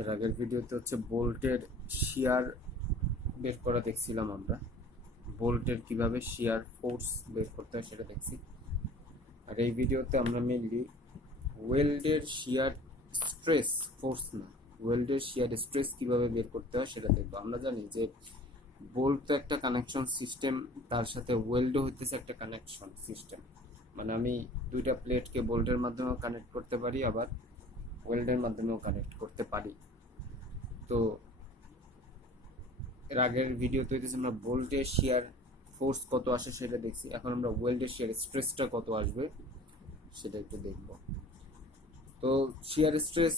এর আগের ভিডিওতে হচ্ছে বোল্টের শিয়ার বের করা দেখছিলাম আমরা। বোল্টের কিভাবে শিয়ার ফোর্স বের করতে হয় সেটা দেখছি। আর এই ভিডিওতে আমরা মেনলি ওয়েল্ডের শিয়ার স্ট্রেস, ফোর্স না, ওয়েল্ডের শিয়ার স্ট্রেস কিভাবে বের করতে হয় সেটা দেখবো। আমরা জানি যে বোল্ট তো একটা কানেকশন সিস্টেম, তার সাথে ওয়েল্ডও হইতেছে একটা কানেকশন সিস্টেম। মানে আমি দুইটা প্লেটকে বোল্টের মাধ্যমেও কানেক্ট করতে পারি, আবার ওয়েল্ডের মাধ্যমেও কানেক্ট করতে পারি। তো এর আগের ভিডিওতে হইতেছে আমরা বোল্টের শিয়ার ফোর্স কত আসে সেটা দেখছি। এখন আমরা ওয়েল্ডের শিয়ার স্ট্রেসটা কত আসবে সেটা একটু দেখব। তো শিয়ার স্ট্রেস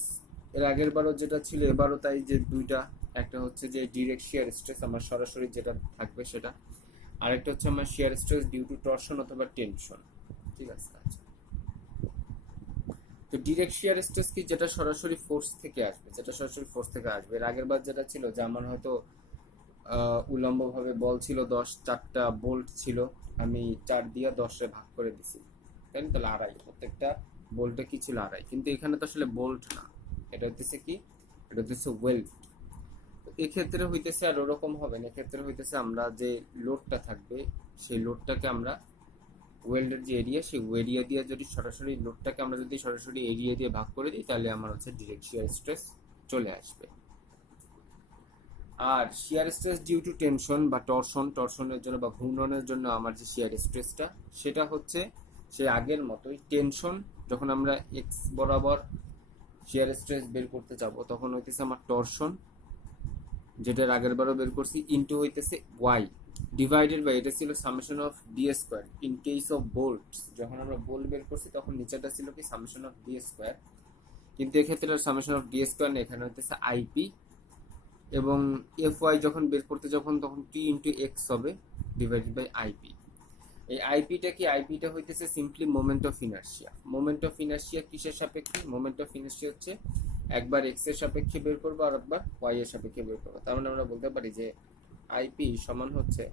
এর আগের বারও যেটা ছিল এবারও তাই, যে দুইটা, একটা হচ্ছে যে ডিরেক্ট শিয়ার স্ট্রেস আমার সরাসরি যেটা থাকবে সেটা, আরেকটা হচ্ছে আমার shear stress due to torsion অথবা টেনশন। ঠিক আছে, আচ্ছা। তো ডিরেক্ট শিয়ার স্ট্রেস কি, যেটা সরাসরি ফোর্স থেকে আসবে, যেটা সরাসরি ফোর্স থেকে আসবে। এর আগের বার যেটা ছিল যে আমার হয়তো উল্লম্বভাবে বল ছিল 10, 4টা বোল্ট ছিল, আমি 4 দিয়ে 10-এ ভাগ করে দিছি, তাই না? তাহলে আড়াই, প্রত্যেকটা বোল্টে কি ছিল আড়াই। কিন্তু এখানে তো আসলে বোল্ট না, এটা হইতেছে কি, এটা হইতেছে ওয়েল্ড। এক্ষেত্রে হইতেছে আর ওরকম হবে না, এক্ষেত্রে হইতেছে আমরা যে লোডটা থাকবে সেই লোডটাকে আমরা ওয়েল্ডের যে এরিয়া, সেই এরিয়া দিয়ে যদি সরাসরি লোডটাকে আমরা যদি সরাসরি এরিয়া দিয়ে ভাগ করে দিই, তাহলে আমার হচ্ছে ডিরেক্ট শিয়ার স্ট্রেস চলে আসবে। আর shear stress due to tension বা টরশনের জন্য বা ঘূর্ণনের জন্য আমার যে শিয়ার স্ট্রেসটা, সেটা হচ্ছে সে আগের মতোই টেনশন। যখন আমরা এক্স বরাবর শিয়ার স্ট্রেস বের করতে যাব তখন হইতেছে আমার টরশন, যেটার আগের বারও বের করছি, ইনটু হইতেছে ওয়াই ডিভাইডেড বাই, এটা ছিল summation of D square. In case of Bolts, যখন আমরা বোল্ট বের করছি তখন নিচেটা ছিল কি সামেশন অফ ডি স্কোয়ার, কিন্তু এক্ষেত্রে সামেশন অফ ডি স্কোয়ার না, এখানে হইতেছে আইপি। এবং এফ ওয়াই যখন বের করতে যখন তখন টি ইন্টু এক্স হবে ডিভাইডেড বাই আইপি। এই আইপিটা কি, আইপিটা হইতেছে simply moment of inertia. Moment of inertia কিসের সাপেক্ষে? মোমেন্ট অফ ইনার্শিয়া হচ্ছে একবার এক্স এর সাপেক্ষে বের করবো আর একবার ওয়াই এর সাপেক্ষে বের করবো। তার মানে আমরা বলতে পারি যে আইপি সমান হচ্ছে,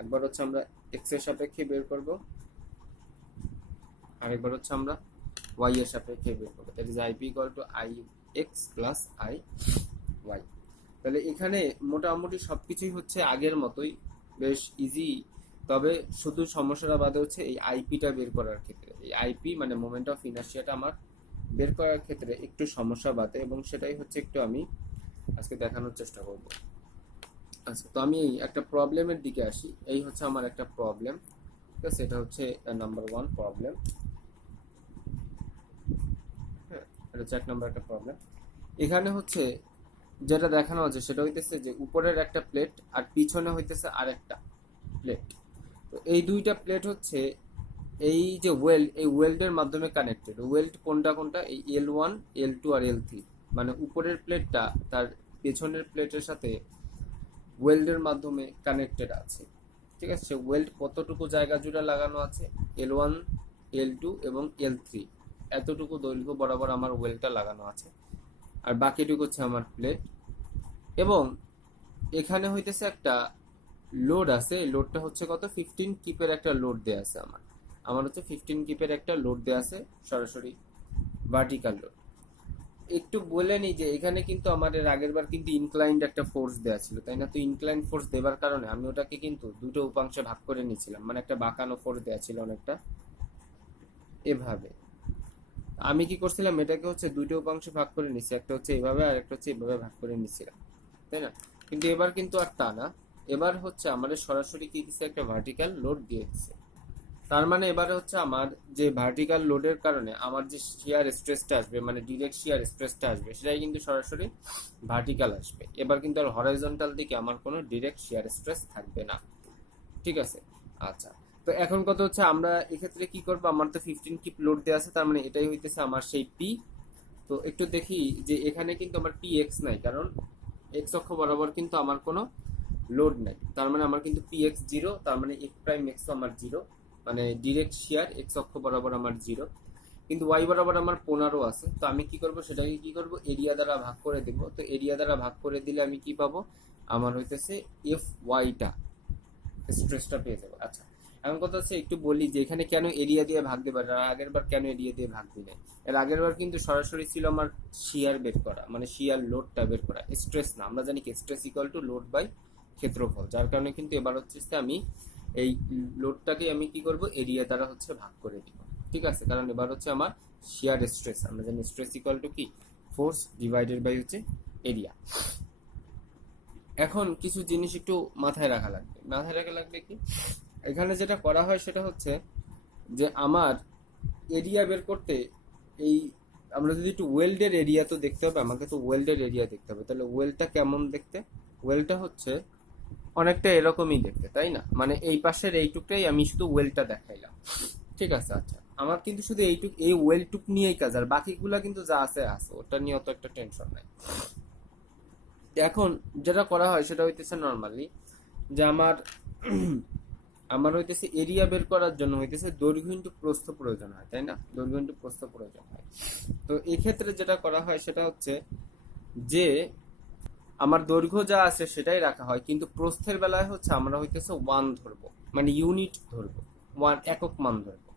একবার হচ্ছে আমরা এক্স এর সাপেক্ষে বের করবো, আরেকবার হচ্ছে আমরা ওয়াই এর সাপেক্ষে বের করবো। That is IP equal to I X plus I Y. তাহলে এখানে মোটামুটি সবকিছুই হচ্ছে আগের মতোই, বেশ ইজি। তবে শুধু সমস্যাটা বাদে হচ্ছে এই আইপিটা বের করার ক্ষেত্রে, এই আইপি মানে মোমেন্ট অফ ইনার্শিয়াটা আমার বের করার ক্ষেত্রে একটু সমস্যা বাদে, এবং সেটাই হচ্ছে একটু আমি আজকে দেখানোর চেষ্টা করব। আচ্ছা, তো আমি একটা প্রবলেমের দিকে আসি। এই হচ্ছে আমার একটা প্রবলেম, ঠিক আছে? এটা হচ্ছে নাম্বার 1 প্রবলেম। হ্যাঁ, এটা হচ্ছে 1 নম্বর একটা প্রবলেম। এখানে হচ্ছে যেটা দেখানো হচ্ছে সেটা হইতেছে যে উপরের একটা প্লেট আর পিছনে হইতেছে আরেকটা প্লেট। তো এই দুইটা প্লেট হচ্ছে এই যে ওয়েল্ড, এই ওয়েল্ডের মাধ্যমে কানেক্টেড। ওয়েল্ড কোনটা কোনটা? এই L1, L2 আর L3। মানে উপরের প্লেটটা তার পেছনের প্লেটের সাথে ওয়েল্ডের মাধ্যমে কানেক্টেড আছে। ঠিক আছে, সে ওয়েল্ড কতটুকু জায়গা জুড়ে লাগানো আছে? L1, L2 এবং L3, এতটুকু দৈর্ঘ্য বরাবর আমার ওয়েল্ডটা লাগানো আছে, আর বাকিটুকু হচ্ছে আমার প্লেট। এবং এখানে হইতেছে একটা লোড আছে, এই লোডটা হচ্ছে কত? 15 কিপের একটা লোড দেয়া আছে আমার আমার হচ্ছে 15 কিপের একটা লোড দেয়া আছে, সরাসরি ভার্টিক্যাল লোড। একটু বলে নিই যে এখানে কিন্তু আমাদের আগের বার কিন্তু ইনক্লাইন্ড একটা ফোর্স দেয়া ছিল, তাই না? তো ইনক্লাইন্ড ফোর্স দেবার কারণে আমি ওটাকে কিন্তু দুটো উপাংশে ভাগ করে নিয়েছিলাম, মানে একটা বাঁকানো ফোর্স দেয়া ছিল অনেকটা এভাবে। আমি কি করছিলাম, এটাকে হচ্ছে দুটো উপাংশে ভাগ করে নিচ্ছি, একটা হচ্ছে এইভাবে আর একটা হচ্ছে এইভাবে ভাগ করে নিচ্ছিলাম, তাই না? কিন্তু এবার কিন্তু আর তা না, এবার হচ্ছে আমাদের সরাসরি কি দিচ্ছে, একটা ভার্টিক্যাল লোড দিয়ে দিচ্ছে। তার মানে এবারে হচ্ছে আমার যে ভার্টিক্যাল লোডের কারণে আমার যে শিয়ার স্ট্রেসটা আসবে, মানে ডিরেক্ট শিয়ার স্ট্রেসটা আসবে, সেটাই কিন্তু সরাসরি ভার্টিক্যাল আসবে। এবার কিন্তু আর হরাইজন্টাল দিকে আমার কোনো ডিরেক্ট শিয়ার স্ট্রেস থাকবে না। ঠিক আছে, আচ্ছা। তো এখন কত হচ্ছে, আমরা এক্ষেত্রে কি করবো, আমার তো 15 কিপ লোড দেওয়া আছে, তার মানে এটাই হইতেছে আমার সেই পি। তো একটু দেখি যে এখানে কিন্তু আমার পি এক্স নাই, কারণ এক্স অক্ষ বরাবর কিন্তু আমার কোনো লোড নাই, তার মানে আমার কিন্তু পি এক্স জিরো, তার মানে এফ প্রাইম এক্স আমার জিরো, মানে ডিরেক্ট শিয়ার এক্স অক্ষ বরাবর আমার জিরো। কিন্তু ওয়াই বরাবর আমার 15 আছে। তো আমি কি করব, সেটাকে কি করব, এরিয়া দ্বারা ভাগ করে দেব। তো এরিয়া দ্বারা ভাগ করে দিলে আমি কি পাবো, আমার হইতেছে এফ ওয়াইটা, স্ট্রেসটা পেয়ে যাবো। আচ্ছা, এখন কথা হচ্ছে একটু বলি যে এখানে কেন এরিয়া দিয়ে ভাগ দেবে, আর আগের বার কেন এরিয়া দিয়ে ভাগ দিলে। এর আগের বার কিন্তু সরাসরি ছিল আমার শিয়ার বের করা, মানে শিয়ার লোডটা বের করা, স্ট্রেস না। আমরা জানি কি stress equal to load by ক্ষেত্রফল, যার কারণে কিন্তু এবার হচ্ছে আমি এই লোডটাকে আমি কি করব, এরিয়া দ্বারা হচ্ছে ভাগ করে দিব। ঠিক আছে, কারণ এবার হচ্ছে আমার শিয়ার স্ট্রেস, আমরা জানি স্ট্রেস ইকুয়াল টু কি ফোর্স ডিভাইডেড বাই হচ্ছে এরিয়া। এখন কিছু জিনিস একটু মাথায় রাখা লাগবে কি, এখানে যেটা করা হয় সেটা হচ্ছে যে আমার এরিয়া বের করতে এই আমরা যদি একটু ওয়েল্ডের এরিয়া তো দেখতে হবে, আমাকে তো ওয়েল্ডের এরিয়া দেখতে হবে। তাহলে ওয়েলটা কেমন দেখতে, ওয়েলটা হচ্ছে অনেকটা এরকমই দেখতে, তাই না? মানে এই পাশের এইটুকটাই আমি শুধু ওয়েলটা দেখাইলাম। ঠিক আছে, আচ্ছা আমার কিন্তু শুধু এই ওয়েলটুক নিয়েই কাজ, আর বাকিগুলা কিন্তু যা আছে আছে, ওটা নিয়ে অত একটা টেনশন নাই। এখন যেটা করা হয় সেটা হইতেছে নর্মালি যে আমার হইতেছে এরিয়া বের করার জন্য হইতেছে দৈর্ঘ্য ইন্টু প্রস্থ প্রয়োজন হয়, তাই না? দৈর্ঘ্য ইন্টু প্রস্থ প্রয়োজন হয়। তো এই ক্ষেত্রে যেটা করা হয় সেটা হচ্ছে যে আমার দৈর্ঘ্য যা আছে সেটাই রাখা হয়, কিন্তু প্রস্থের বেলায় হচ্ছে আমরা হইতেছে 1 ধরবো, মানে ইউনিট ধরবো, 1 একক মান ধরবো।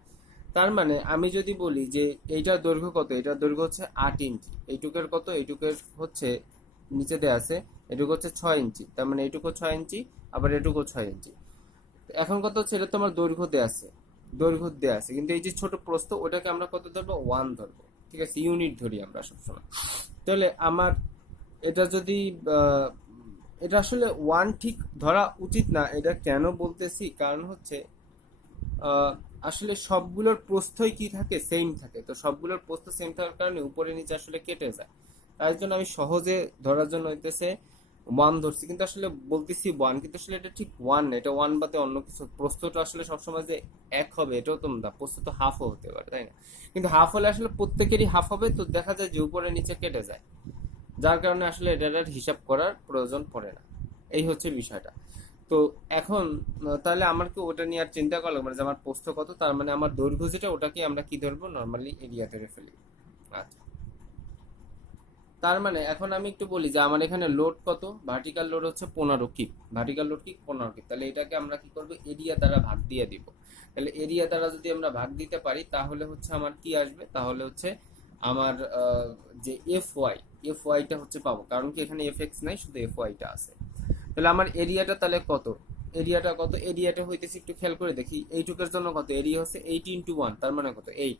তার মানে আমি যদি বলি যে এইটার দৈর্ঘ্য কত, এটার দৈর্ঘ্য হচ্ছে 8 ইঞ্চি, এইটুকের কত, এইটুকের হচ্ছে নিচে দেওয়া আছে, এটুকু হচ্ছে 6 ইঞ্চি, তার মানে এইটুকু 6 ইঞ্চি, আবার এটুকু 6 ইঞ্চি। এখন কত হচ্ছে, এটা তো আমার দৈর্ঘ্য দেওয়া আছে, কিন্তু এই যে ছোট প্রস্থ ওটাকে আমরা কত ধরবো, 1 ধরবো। ঠিক আছে, ইউনিট ধরি আমরা সবসময়। তাহলে আমার এটা যদি এটা আসলে 1 ঠিক ধরা উচিত না, এটা কেন বলতেছি, কারণ হচ্ছে আসলে সবগুলোর প্রস্থই কি থাকে, সেম থাকে। তো সবগুলোর প্রস্থ সেম থাকার কারণে উপরে নিচে আসলে কেটে যায়, তাই জন্য আমি সহজে ধরার জন্য হইতেছে 1 ধরছি, কিন্তু আসলে বলতেছি 1, কিন্তু আসলে এটা ঠিক 1 না, এটা 1 বাদে অন্য কিছু। প্রস্থটা আসলে সবসময় যে এক হবে এটাও তো না, প্রস্থ তো হাফও হতে পারে, তাই না? কিন্তু হাফ হলে আসলে প্রত্যেকেরই হাফ হবে, তো দেখা যায় যে উপরে নিচে কেটে যায়, যার কারণে আসলে এটার হিসাব করার প্রয়োজন পড়ে না। এই হচ্ছে বিষয়টা। তো এখন তাহলে আমার কি ওটা নিয়ে আর চিন্তা করা লাগবে না যে আমার প্রস্থ কত, তার মানে আমার দৈর্ঘ্য যেটা ওটাকে আমরা কি ধরবো, নর্মালি এরিয়া ধরে ফেলি। আচ্ছা, তার মানে এখন আমি একটু বলি যে আমার এখানে লোড কত, ভার্টিক্যাল লোড হচ্ছে 15 কিপ, ভার্টিক্যাল লোড কি 15 কিপ। তাহলে এটাকে আমরা কি করব, এরিয়া দ্বারা ভাগ দিয়ে দিব। তাহলে এরিয়া দ্বারা যদি আমরা ভাগ দিতে পারি তাহলে হচ্ছে আমার কি আসবে, তাহলে হচ্ছে আমার যে এফ ওয়াইটা হচ্ছে পাবো, কারণ কি এখানে এফ এক্স নাই, শুধু এফ ওয়াইটা আছে। তাহলে আমার এরিয়াটা তাহলে কত, এরিয়াটা হইতেছে একটু খেয়াল করে দেখি, এইটুকের জন্য কত, এরিয়া হচ্ছে 8 × 1, তার মানে কত 8।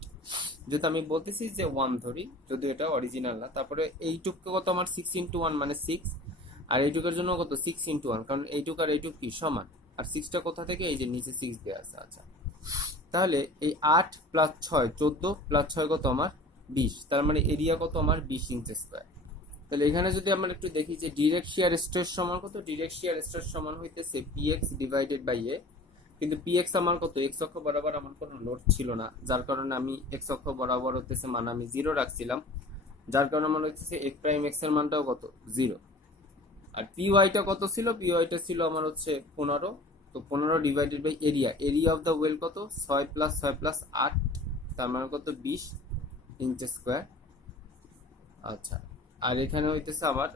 যেহেতু আমি বলতেছি যে 1 ধরি, যদি এটা অরিজিনাল না, তারপরে এইটুককে কত আমার 6 × 1 মানে 6, আর এইটুকের জন্য কত 6 × 1, কারণ এইটুক আর এইটুক কি সমান, আর 6টা কোথা থেকে, এই যে নিচে 6 দেওয়া আছে। আচ্ছা, তাহলে এই 8 + 6 14 + 6 কত আমার 20, তার মানে এরিয়া কত আমার 20 ইঞ্চি স্কোয়ার। তাহলে এখানে যদি আমরা একটু দেখি যে ডিরেক্ট শিয়ার স্ট্রেস সমান কত, ডিরেক্ট শিয়ার স্ট্রেস সমান হইতেছে px ডিভাইডেড বাই a, কিন্তু px আমার কত, এক্স অক্ষ বরাবর আমার কোনো লোড ছিল না, যার কারণে আমি এক্স অক্ষ বরাবর হইতেছে মান আমি 0 রাখছিলাম, যার কারণে আমার হইতেছে x প্রাইম x এর মানটাও কত 0। আর py-টা কত ছিল, py-টা ছিল আমার হচ্ছে 15, তো 15 divided by area of the weld কত 6 + 6 + 8, তার মানে কত 20 ইঞ্চি স্কোয়ার। আচ্ছা, আর এখানে হইতেছে আমার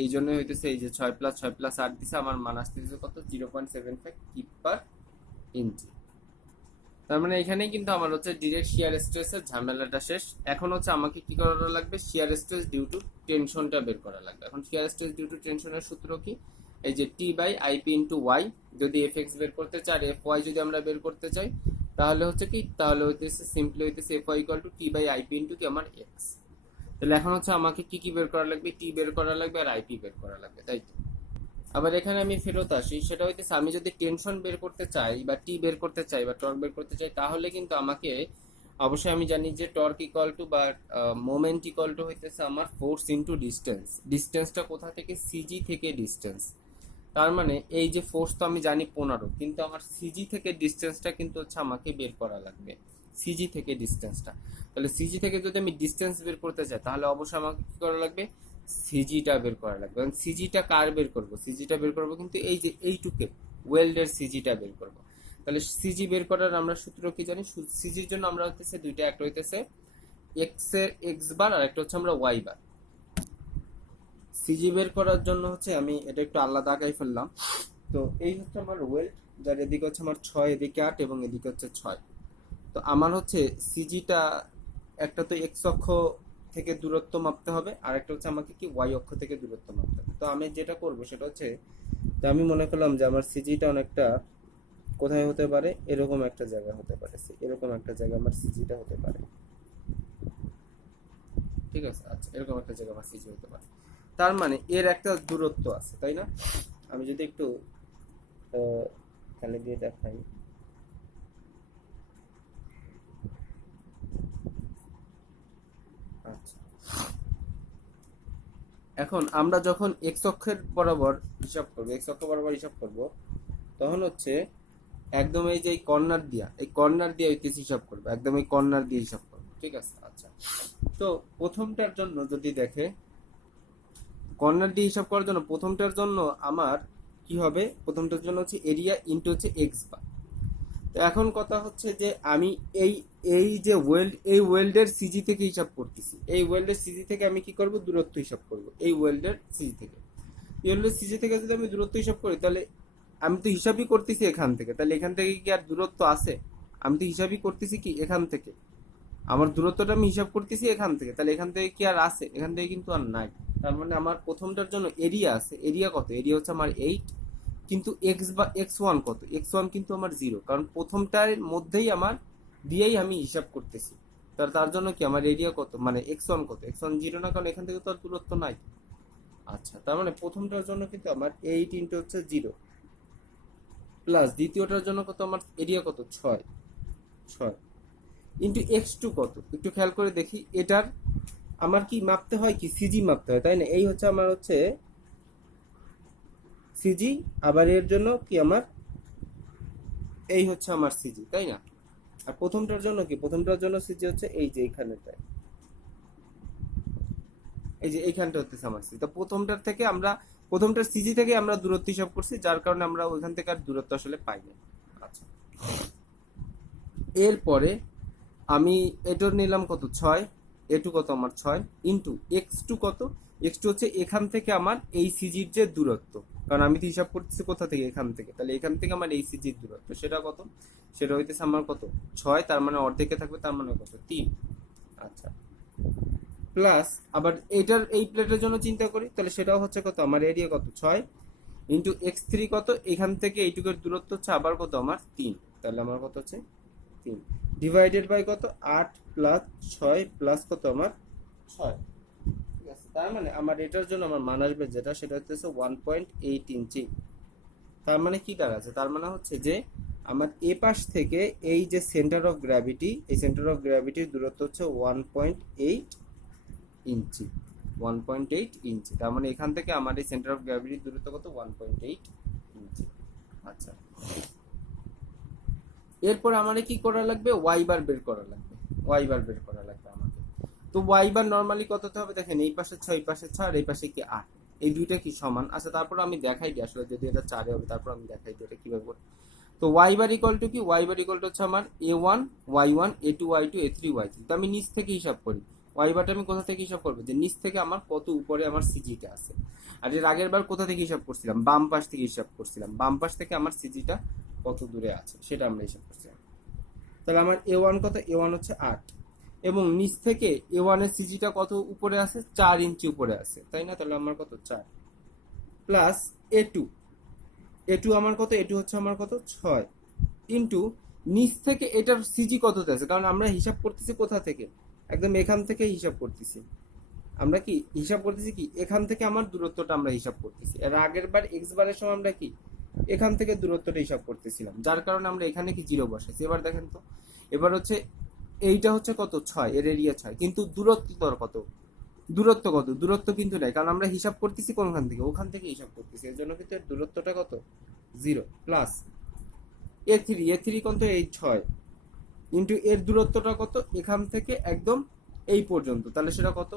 এই জন্য হইতেছে এই যে 6 + 6 + 8 দিছে, আমার মান আসতেছে কত 0.75 কিপ পার ইঞ্চি। তার মানে এখানেই কিন্তু আমার হচ্ছে ডিরেক্ট শিয়ার স্ট্রেসের ঝামেলাটা শেষ। এখন হচ্ছে আমাকে কি করা লাগবে, শিয়ার স্ট্রেস ডিউ টু টেনশনটা বের করা লাগবে। এখন শিয়ার স্ট্রেস ডিউ টু টেনশনের সূত্র কি, এই যে T/IP × y, যদি fx বের করতে চাই আর fy যদি আমরা বের করতে চাই, তাহলে হচ্ছে কি, তাহলে হইতেছে সিম্পলি হইতেছে fy = T/IP × কি আমার x। তাহলে এখন হচ্ছে আমাকে কি কি বের করা লাগবে, টি বের করা লাগবে আর আইপি বের করা লাগবে, তাই তো? আবার এখানে আমি ফেরত আসি, সেটা হইতেছে আমি যদি টেনশন বের করতে চাই বা টি বের করতে চাই বা টর্ক বের করতে চাই, তাহলে কিন্তু আমাকে অবশ্যই আমি জানি যে টর্ক ইকুয়াল টু বা মোমেন্ট ইকুয়াল টু হইতেছে আমার ফোর্স ইনটু ডিস্টেন্স। ডিস্টেন্সটা কোথা থেকে, সিজি থেকে ডিস্টেন্স। তার মানে এই যে ফোর্স তো আমি জানি 15, কিন্তু আমার সিজি থেকে ডিস্টেন্সটা কিন্তু হচ্ছে আমাকে বের করা লাগবে, সিজি থেকে ডিস্টেন্সটা। তাহলে সিজি থেকে যদি আমি ডিস্টেন্স বের করতে চাই তাহলে অবশ্যই আমাকে কি করা লাগবে, সিজিটা বের করা লাগবে। এবং সিজিটা কার বের করব, সিজিটা বের করব কিন্তু এই যে এইটুকে ওয়েল্ডের সিজিটা বের করব। তাহলে সিজি বের করার আমরা সূত্র কি জানি, সিজির জন্য আমরা হইতেছে দুইটা, একটা হইতেছে এক্স এর এক্স বার আর একটা হচ্ছে আমরা ওয়াই বার। সিজি বের করার জন্য হচ্ছে আমি এটা একটু আলাদা আঁকাই ফেললাম। তো এই হচ্ছে আমার ওয়েল্ড, যার এদিকে হচ্ছে আমার 6, এদিকে 8 এবং এদিকে হচ্ছে 6। তো আমার হচ্ছে সিজিটা একটা তো এক্স অক্ষ থেকে দূরত্ব মাপতে হবে, আর একটা হচ্ছে আমাকে কি ওয়াই অক্ষ থেকে দূরত্ব মাপতে হবে। তো আমি যেটা করব সেটা হচ্ছে যে আমি মনে করলাম যে আমার সিজিটা অনেকটা কোথায় হতে পারে, এরকম একটা জায়গা হতে পারে, এরকম একটা জায়গা আমার সিজিটা হতে পারে, ঠিক আছে। আচ্ছা, এরকম একটা জায়গা আমার সিজি হতে পারে, তার মানে এর একটা দূরত্ব আছে, তাই না? আমি যদি একটু তাহলে দিয়ে দেখাই, আচ্ছা এখন আমরা যখন এক্স অক্ষের বরাবর হিসাব করবো, এক্স অক্ষ বরাবর হিসাব করব, তখন হচ্ছে একদম এই যে কর্নার দিয়া, এই কর্নার দিয়ে হইতেছে হিসাব করবো, একদম এই কর্নার দিয়ে হিসাব করবো, ঠিক আছে। আচ্ছা, তো প্রথমটার জন্য যদি দেখে, কর্নার দিয়ে হিসাব করার জন্য প্রথমটার জন্য আমার কি হবে, প্রথমটার জন্য হচ্ছে এরিয়া ইনটু হচ্ছে এক্স বার। তো এখন কথা হচ্ছে যে আমি এই এই যে ওয়েল্ড, এই ওয়েল্ডের সিজি থেকে হিসাব করতেছি, এই ওয়েল্ডের সিজি থেকে আমি কি করব, দূরত্ব হিসাব করব। এই ওয়েল্ডের সিজি থেকে, এই ওয়েল্ডের সিজি থেকে যদি আমি দূরত্ব হিসাব করি, তাহলে আমি তো হিসাবই করতেছি এখান থেকে, তাহলে এখান থেকে কি আর দূরত্ব আছে? আমি তো হিসাবই করতেছি কি এখান থেকে, আমার দূরত্বটা আমি হিসাব করতেছি এখান থেকে, তাহলে এখান থেকে কি আর আছে? এখান থেকে কিন্তু আর নাই। তার মানে আমার প্রথমটার জন্য এরিয়া আছে, এরিয়া কত? এরিয়া হচ্ছে আমার 8, কিন্তু এক্স বা এক্স ওয়ান কত? এক্স ওয়ান কিন্তু আমার 0, কারণ প্রথমটার মধ্যেই আমার দিয়েই আমি হিসাব করতেছি। তার জন্য কি আমার এরিয়া কত, মানে এক্স ওয়ান কত? এক্স ওয়ান 0 না, কারণ এখান থেকে তো আর দূরত্ব নাই। আচ্ছা, তার মানে প্রথমটার জন্য কিন্তু আমার 8 ইন্টু হচ্ছে 0, প্লাস দ্বিতীয়টার জন্য কত, আমার এরিয়া কত, 6, 6 ইন্টু এক্স টু কত, একটু খেয়াল করে দেখি। এটার আমার কি মাপতে হয়, কি সিজি মাপতে হয়, তাই না? এই হচ্ছে আমার হচ্ছে সিজি, আবার এর জন্য কি আমার এই হচ্ছে আমার সিজি, তাই না? আর প্রথমটার জন্য কি, প্রথমটার জন্য সিজি হচ্ছে এই যে এইখানেটায়, এই যে এইখানটা হচ্ছে আমার সিজি। তো প্রথমটার থেকে আমরা, প্রথমটার সিজি থেকে আমরা দূরত্ব হিসাব করছি, যার কারণে আমরা ওইখান থেকে আর দূরত্ব আসলে পাই না। আচ্ছা, এরপরে আমি এটার নিলাম কত, 6, এটু কত আমার 6 ইন্টু এক্স টু কত, এক্স টু হচ্ছে এখান থেকে আমার এই সিজির যে দূরত্ব, কারণ আমি তো হিসাব করতেছি কোথা থেকে, এখান থেকে, তাহলে এখান থেকে আমার এই সিজির দূরত্ব সেটা কত, সেটা হইতেছে আমার কত, 6, তার মানে অর্ধেকে থাকবে, তার মানে কত, 3। আচ্ছা, প্লাস আবার এটার এই প্লেটের জন্য চিন্তা করি, তাহলে সেটাও হচ্ছে কত, আমার এরিয়া কত, 6 ইন্টু এক্স থ্রি কত, এখান থেকে এইটুকুর দূরত্ব হচ্ছে আবার কত, আমার 3, তাহলে আমার কত হচ্ছে 3 ডিভাইডেড বাই কত, 8 প্লাস 6 প্লাস কত আমার 6, ঠিক আছে। তার মানে আমার এটার জন্য আমার মান আসবে যেটা, সেটা হচ্ছে 1.8 ইঞ্চি। তার মানে কি দাঁড়াচ্ছে, তার মানে হচ্ছে যে আমার এ পাশ থেকে এই যে সেন্টার অফ গ্র্যাভিটি, এই সেন্টার অফ গ্র্যাভিটির দূরত্ব হচ্ছে 1.8 ইঞ্চি, 1.8 ইঞ্চি। তার মানে এখান থেকে আমার এই সেন্টার অফ গ্র্যাভিটির দূরত্ব কত, 1.8 ইঞ্চি। আচ্ছা, এরপর আমার কি করা লাগবে, ওয়াই বার বের করা লাগবে, ওয়াই বার বের করা লাগবে আমাকে। তো ওয়াই বার নর্মালি কততে হবে, দেখেন এই পাশে 6, এই পাশে 6, আর এই পাশে কি 8, এই দুইটা কি সমান। আচ্ছা, তারপর আমি দেখাই দিই আসলে, যদি এটা 4 হবে তারপর আমি দেখাই দিই এটা কিভাবে করব। তো ওয়াই বার ইকুয়াল টু কি, ওয়াই বার ইকুয়াল টু হচ্ছে আমার a1 y1 a2 y2 a3 y3। তো আমি নিচ থেকে হিসাব করি, ওয়াই বারটা আমি কোথা থেকে হিসাব করবো, যে নিচ থেকে আমার কত উপরে আমার সিজিটা আছে। আর এর আগের বার কোথা থেকে হিসাব করছিলাম, বাম পাশ থেকে হিসাব করছিলাম, বাম পাশ থেকে আমার সিজিটা কত দূরে আছে সেটা আমরা হিসাব করছিলাম। তাহলে আমার এ ওয়ান কত, এ ওয়ান হচ্ছে 8, এবং নিচ থেকে এ ওয়ান এর সিজিটা কত উপরে আছে, 4 ইঞ্চি উপরে আছে, তাই না? তাহলে আমার কত, 4 প্লাস এ টু, এ টু আমার কত, এ টু হচ্ছে আমার কত, 6 ইন্টু নিচ থেকে এটার সিজি কততে আছে, কারণ আমরা হিসাব করতেছি কোথা থেকে, একদম এখান থেকে হিসাব করতেছি। আমরা কি হিসাব করতেছি, কি এখান থেকে আমার দূরত্বটা আমরা হিসাব করতেছি। এর আগের বার এক্স বারের সময় আমরা কি এখান থেকে দূরত্বটা হিসাব করতেছিলাম, যার কারণে আমরা এখানে কি 0 বসাইছি। এবার দেখেন তো, এবার হচ্ছে এইটা হচ্ছে কত, 6, এর এরিয়া 6, কিন্তু দূরত্ব তোর কত, দূরত্ব কত, দূরত্ব কিন্তু নাই, কারণ আমরা হিসাব করতেছি কোনখান থেকে, ওখান থেকে হিসাব করতেছি, এর জন্য কিন্তু এর দূরত্বটা কত, 0, প্লাস এ থ্রি কত, এই 6 ইন্টু এর দূরত্বটা কত, এখান থেকে একদম এই পর্যন্ত, তাহলে সেটা কত,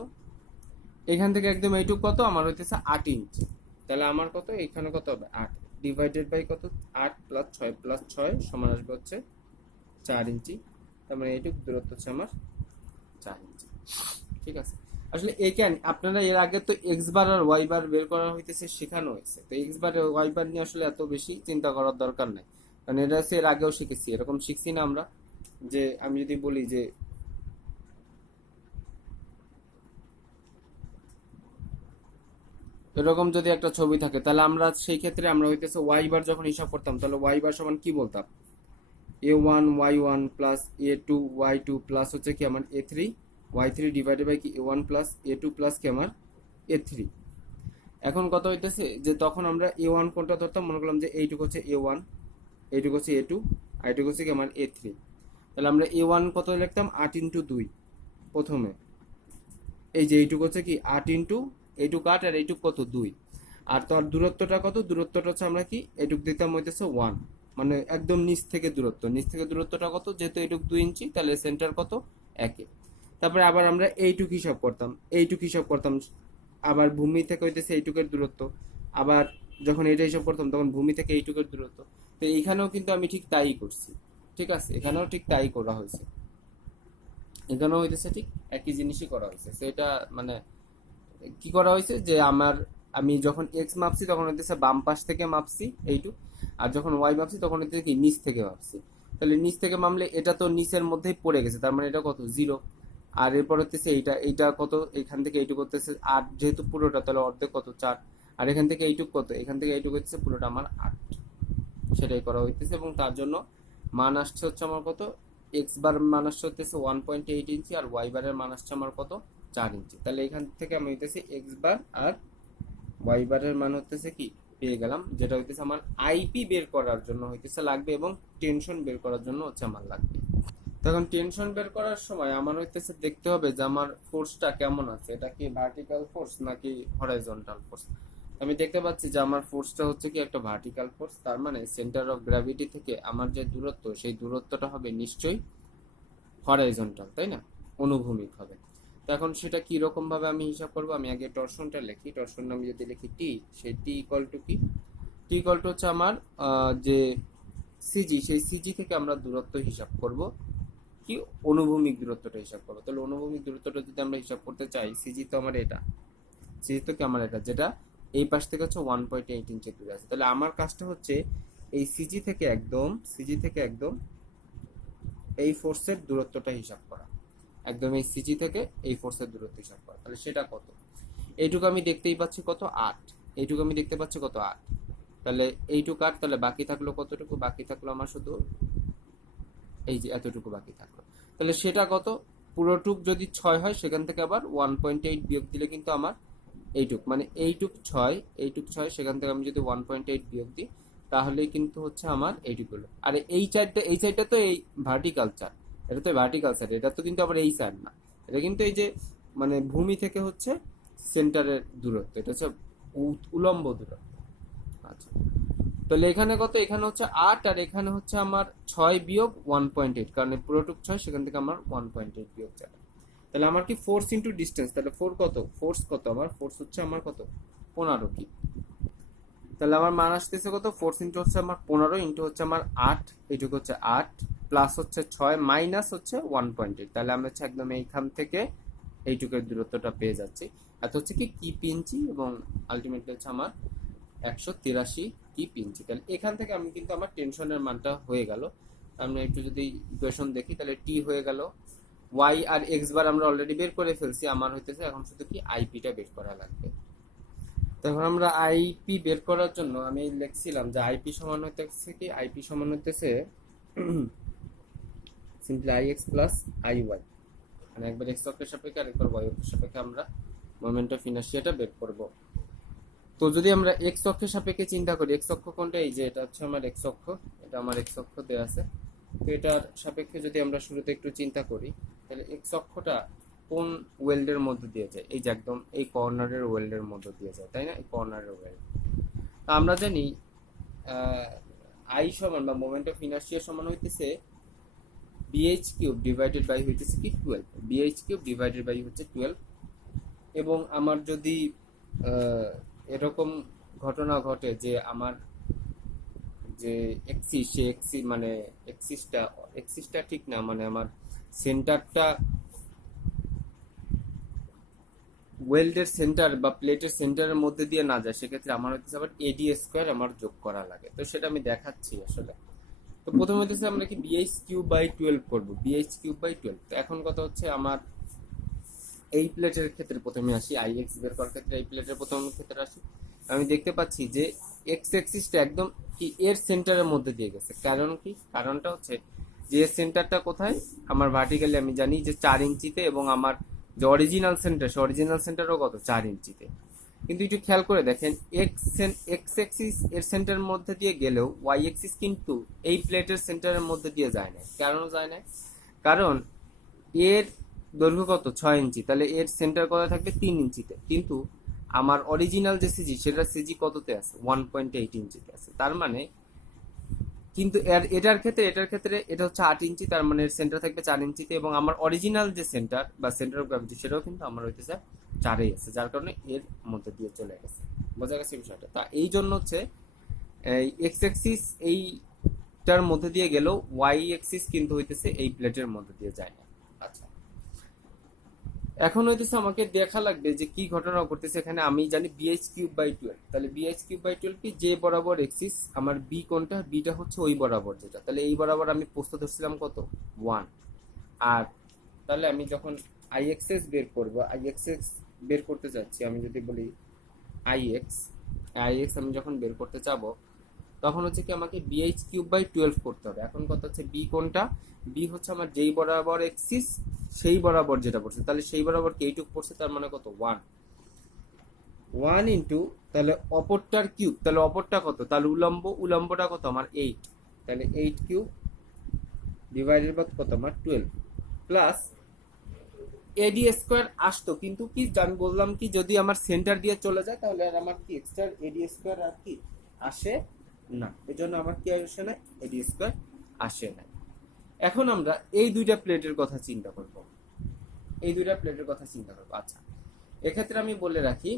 এখান থেকে একদম এইটুকু কত আমার হইতেছে 8 ইঞ্চি। তাহলে আমার কত, এখানে কত হবে 8 ডিভাইডেড বাই কত, 8 প্লাস 6 প্লাস 6 সমান আসবে হচ্ছে 4 ইঞ্চি। তার মানে এইটুকু দূরত্ব হচ্ছে আমার 4 ইঞ্চি, ঠিক আছে। আসলে আপনারা এর আগে তো এক্স বার আর ওয়াই বার বের করা হইতেছে শেখানো হয়েছে, তো এক্স বার ওয়াই বার নিয়ে আসলে এত বেশি চিন্তা করার দরকার নাই। কারণ এটা হচ্ছে এর আগেও শিখেছি, এরকম শিখছি না আমরা, যে আমি যদি বলি যে এরকম যদি একটা ছবি থাকে, তাহলে আমরা সেই ক্ষেত্রে আমরা হইতেছে ওয়াই বার যখন হিসাব করতাম, তাহলে ওয়াই বার সমান কি বলতাম, a1 y1 plus a2 y2 plus হচ্ছে কি আমার a3 y3 ডিভাইডেড বাই কি a1 প্লাস a2 প্লাস কি আমার a3। এখন কত হইতেছে যে তখন আমরা a1 কোনটা ধরতাম, মনে করলাম যে এইটুকু হচ্ছে a1, এইটুকু হচ্ছে a2, আর এইটুকু হচ্ছে কি আমার a3। তাহলে আমরা a1 কত লিখতাম 8 × 2 প্রথমে, এই যে এইটুকু হচ্ছে কি 8 এইটুকু 8 আর এইটুকু কত 2, আর তার দূরত্বটা কত, দূরত্বটা হচ্ছে আমরা কি এইটুকু দিতাম হইতেছে 1, মানে একদম নিচ থেকে দূরত্বটা কত, যেহেতু এইটুকু 2 ইঞ্চি, তাহলে সেন্টার কত 1। তারপরে আবার আমরা এইটুক হিসাব করতাম, আবার ভূমি থেকে হইতেছে এইটুকের দূরত্ব, আবার যখন এটা হিসাব করতাম তখন ভূমি থেকে এইটুকের দূরত্ব। তো এইখানেও কিন্তু আমি ঠিক তাই করছি, ঠিক আছে, এখানেও ঠিক তাই করা হয়েছে, এখানেও হইতেছে ঠিক একই জিনিসই করা হয়েছে। সেটা মানে কি করা হয়েছে যে আমি যখন এক্স মাপছি তখন হইতেছে বাম পাশ থেকে মাপছি এইটুক, আর যখন ওয়াই মাপছি তখন হইতেছে কি নিচ থেকে মাপছি। তাহলে নিচ থেকে মাপলে এটা তো নিচের মধ্যেই পড়ে গেছে, তার মানে এটা কত 0। আর এরপর হচ্ছে এইটা কত, এখান থেকে এইটুকু হচ্ছে 8, যেহেতু পুরোটা তাহলে অর্ধেক কত 4, আর এখান থেকে এইটুক কত, এখান থেকে এইটুকু হচ্ছে পুরোটা আমার 8, সেটাই করা হইতেছে। এবং তার জন্য মান আসছে হচ্ছে আমার কত, এক্স বার মান আসছে হচ্ছে 1.8 ইঞ্চি, আর ওয়াই বারের মান আসছে আমার কত 4 ইঞ্চি। তাহলে এখান থেকে আমি হইতেছি এক্স বার আর ওয়াই বারের মান হইতেছে কি পেয়ে গেলাম, যেটা হইতেছে আমার আইপি বের করার জন্য হইতেছে লাগবে, এবং টেনশন বের করার জন্য হচ্ছে আমার লাগবে। তখন টেনশন বের করার সময় আমার হইতেছে দেখতে হবে যে আমার ফোর্সটা কেমন আছে, এটা কি ভার্টিক্যাল ফোর্স নাকি হরাইজন্টাল ফোর্স। আমি দেখতে পাচ্ছি যে আমার ফোর্সটা হচ্ছে কি একটা ভার্টিক্যাল ফোর্স, তার মানে সেন্টার অফ গ্র্যাভিটি থেকে আমার যে দূরত্ব, সেই দূরত্বটা হবে নিশ্চয়ই হরাইজন্টাল, তাই না, অনুভূমিক হবে। তো এখন সেটা কি রকম ভাবে আমি হিসাব করবো, আমি আগে টরশনটা লিখি। টরশন আমি যদি লিখি টি, সেই টি ইকুয়াল টু কি, টি ইকুয়াল টু হচ্ছে আমার যে সিজি, সেই সিজি থেকে আমরা দূরত্ব হিসাব করব, কি অনুভূমিক দূরত্বটা হিসাব করবো। তাহলে অনুভূমিক দূরত্বটা যদি আমরা হিসাব করতে চাই, সিজি তো আমার এটা, সিজি তো কি আমার এটা, যেটা এই পাশ থেকে হচ্ছে 1.8 ইঞ্চি দূরে আছে। তাহলে আমার কাজটা হচ্ছে এই সিজি থেকে একদম এই ফোর্সের দূরত্বটা হিসাব করা, একদম এই সিজি থেকে এই ফোর্সের দূরত্ব হিসাব করা। তাহলে সেটা কত, এইটুকু আমি দেখতেই পাচ্ছি কত 8, এইটুকু আমি দেখতে পাচ্ছি কত 8, তাহলে এইটুকু 8, তাহলে বাকি থাকলো কতটুকু, বাকি থাকলো আমার শুধু এই যে এতটুকু বাকি থাকলো। তাহলে সেটা কত, পুরোটুক যদি 6 হয়, সেখান থেকে আবার 1.8 বিয়োগ দিলে কিন্তু আমার এইটুক, মানে এইটুক 6, সেখান থেকে আমি যদি 1.8 বিয়োগ দিই, তাহলেই কিন্তু হচ্ছে আমার এইটুক হলো। আর এই সাইডটা তো এই ভার্টিক্যাল চার, এটা তো ভার্টিক্যাল সাইড, এটা তো কিন্তু আবার এই সাইড না, এটা কিন্তু এই যে মানে ভূমি থেকে হচ্ছে সেন্টারের দূরত্ব, এটা হচ্ছে উলম্ব দূরত্ব। আচ্ছা, তাহলে এখানে কত, এখানে হচ্ছে 8, আর এখানে হচ্ছে আমার 6 বিয়োগ 1.8, কারণ পুরোটুক 6, সেখান থেকে আমার 1.8 বিয়োগ যাবে। তাহলে আমার কি ফোর্স ইন্টু ডিস্টেন্স, তাহলে ফোর্স কত আমার, ফোর্স হচ্ছে আমার কত 15 কি, তাহলে আমার মান আসতেছে কত, ফোর্স ইন্টু হচ্ছে আমার 15 ইন্টু হচ্ছে আমার 8, এইটুকু হচ্ছে 8 প্লাস হচ্ছে 6 মাইনাস হচ্ছে 1.8, তাহলে আমরা হচ্ছে একদম এইখান থেকে এইটুকের দূরত্বটা পেয়ে যাচ্ছি। এত হচ্ছে কি কিপ ইঞ্চি, এবং আলটিমেটলি হচ্ছে আমার 183 কিপ ইঞ্চি। তাহলে এখান থেকে আমি কিন্তু আমার টেনশনের মানটা হয়ে গেল। আমরা একটু যদি ইকুয়েশন দেখি, তাহলে টি হয়ে গেল, ওয়াই আর এক্স বার আমরা অলরেডি বের করে ফেলছি, আমার হইতেছে এখন শুধু কি আইপিটা বের করা লাগবে। তখন আমরা আইপি বের করার জন্য আমি লিখছিলাম যে আইপি সমান হইতেছে কি, আইপি সমান হইতেছে simply I X plus I Y, মানে একবার এক্স অক্ষের সাপেক্ষে আর একবার ওয়াই অক্ষের সাপেক্ষে আমরা মোমেন্ট অফ ইনার্শিয়াটা বের করব। তো যদি আমরা এক্স অক্ষের সাপেক্ষে চিন্তা করি, এক্স অক্ষ কোনটা, এই যে এটা হচ্ছে আমার এক্স অক্ষ, এটা আমার এক্স অক্ষ দেওয়া আছে। তো এটার সাপেক্ষে যদি আমরা শুরুতে একটু চিন্তা করি, তাহলে এক্স অক্ষটা কোন ওয়েল্ডের মধ্যে দিয়ে যায়, এই যে একদম এই কর্নারের ওয়েল্ডের মধ্যে দিয়ে যায়, তাই না, এই কর্নারের ওয়েল্ড। তা আমরা জানি আই সমান বা মোমেন্ট অফ ইনার্শিয়া সমান হইতেছে বিএইচ কিউব ডিভাইডেড বাই হইতেছে কি 12, বিএইচ কিউব ডিভাইডেড বাই হচ্ছে 12। এবং আমার যদি এরকম ঘটনা ঘটে যে আমার যে এক্সিস, সে এক্সিস মানে এক্সিসটা ঠিক না, মানে আমার সেন্টারটা ওয়েল্ডের সেন্টার বা প্লেটের সেন্টারের মধ্যে দিয়ে না যায়, সেক্ষেত্রে আমার হচ্ছে আবার এডি স্কোয়ার আমার যোগ করা লাগে। তো সেটা আমি দেখাচ্ছি আসলে, তো প্রথমে হইতেছে আমরা কি বিএইচ কিউব বাই 12 করবো, বিএইচ কিউব বাই 12। তো এখন কথা হচ্ছে আমার এই প্লেটের ক্ষেত্রে প্রথমে আসি, আই এক্স বের করার ক্ষেত্রে এই প্লেটের প্রথম ক্ষেত্রে আসি। আমি দেখতে পাচ্ছি যে এক্স এক্সিসটা একদম কি এর সেন্টারের মধ্যে দিয়ে গেছে। কারণ কি, কারণটা হচ্ছে যে এর সেন্টারটা কোথায়, আমার ভার্টিক্যালি আমি জানি যে 4 ইঞ্চিতে, এবং আমার যে অরিজিনাল সেন্টার, সে অরিজিনাল সেন্টারও কত, 4 ইঞ্চিতে। কিন্তু একটু খেয়াল করে দেখেন, এক্স এক্সিস এর সেন্টারের মধ্যে দিয়ে গেলেও ওয়াই এক্সিস কিন্তু এই প্লেটের সেন্টারের মধ্যে দিয়ে যায় না। কেন যায় না? কারণ এর দৈর্ঘ্য কত, 6 ইঞ্চি, তাহলে এর সেন্টার কত থাকবে, 3 ইঞ্চিতে। কিন্তু আমার অরিজিনাল যে সিজি, সেটা সিজি কততে আছে, 1.8 ইঞ্চিতে আছে। তার মানে কিন্তু এটার ক্ষেত্রে এটা হচ্ছে 8 ইঞ্চি, তার মানে এর সেন্টার থাকবে 4 ইঞ্চিতে, এবং আমার অরিজিনাল যে সেন্টার বা সেন্টার অফ গ্রাভিটি সেটাও কিন্তু আমার হইতেছে 4-এই আছে, যার কারণে এর মধ্যে দিয়ে চলে গেছে। বোঝা গেছে বিষয়টা? তা এই জন্য হচ্ছে এই এক্স এক্সিস এইটার মধ্যে দিয়ে গেলেও ওয়াই এক্সিস কিন্তু হইতেছে এই প্লেটের মধ্যে দিয়ে যায় না। আচ্ছা, এখন হইতেছে আমাকে দেখা লাগবে যে কি ঘটনা ঘটতেছে এখানে। আমি জানি বিএইচ কিউব বাই 12, তাহলে বিএইচ কিউব বাই 12 কি, যে বরাবর এক্সিস আমার বি কোনটা, বিটা হচ্ছে ওই বরাবর যেটা, তাহলে এই বরাবর আমি প্রস্থ ধরছিলাম কত, 1। আর তাহলে আমি যখন আই এক্সএস বের করবো, আই এক্সএস বের করতে চাচ্ছি, আমি যদি বলি আই এক্স, আমি যখন বের করতে চাবো, তখন হচ্ছে কি আমাকে বিএইচ কিউব বাই 12 করতে হবে। এখন কথা হচ্ছে বি কোনটা, বি হচ্ছে আমার যেই বরাবর এক্সিস সেই বরাবর যেটা পড়ছে, তাহলে সেই বরাবর কে এইটুক পড়ছে, তার মানে কত, 1 ইন্টু, তাহলে অপরটার কিউব, তাহলে অপরটা কত, তাহলে উলম্বটা কত আমার 8, তাহলে 8 কিউব ডিভাইডেড বাই কত আমার 12 প্লাস এডি স্কোয়ার আসতো, কিন্তু কি আমি বললাম কি, যদি আমার সেন্টার দিয়ে চলে যায় তাহলে আর আমার কি এক্সট্রা এডি স্কোয়ার আর কি আসে না, এজন্য আমার কি আসে না, এডি স্কোয়ার আসে না। এখন আমরা এই দুইটা প্লেটের কথা চিন্তা করব, আচ্ছা, এক্ষেত্রে আমি বলে রাখি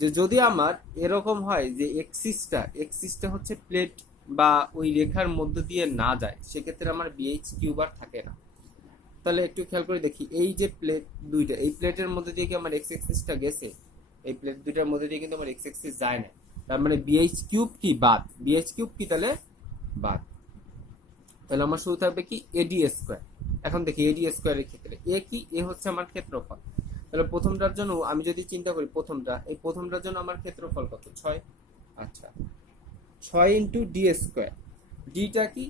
যে যদি আমার এরকম হয় যে এক্সিসটা হচ্ছে প্লেট বা ওই রেখার মধ্য দিয়ে না যায়, সেক্ষেত্রে আমার বিএইচ কিউব আর থাকে না। তাহলে একটু খেয়াল করে দেখি, এই যে প্লেট দুইটা, এই প্লেটের মধ্যে দিয়ে কি আমার এক্স এক্সিসটা গেছে, এই প্লেট দুইটার মধ্যে দিয়ে কিন্তু আমার এক্স এক্সিস যায় না। তার মানে বিএইচ কিউব কি বাদ, বিএইচ কিউব কি তাহলে বাদ। তাহলে আমার শুরু থাকবে কি এডি স্কোয়ার। এখন দেখি এডি স্কোয়ারের ক্ষেত্রে এ কি, এ হচ্ছে আমার ক্ষেত্রফল। তাহলে প্রথমটার জন্য আমি যদি চিন্তা করি, প্রথমটার জন্য আমার ক্ষেত্রফল কত, 6। আচ্ছা, 6 ইন্টু ডি স্কোয়ার। ডিটা কি,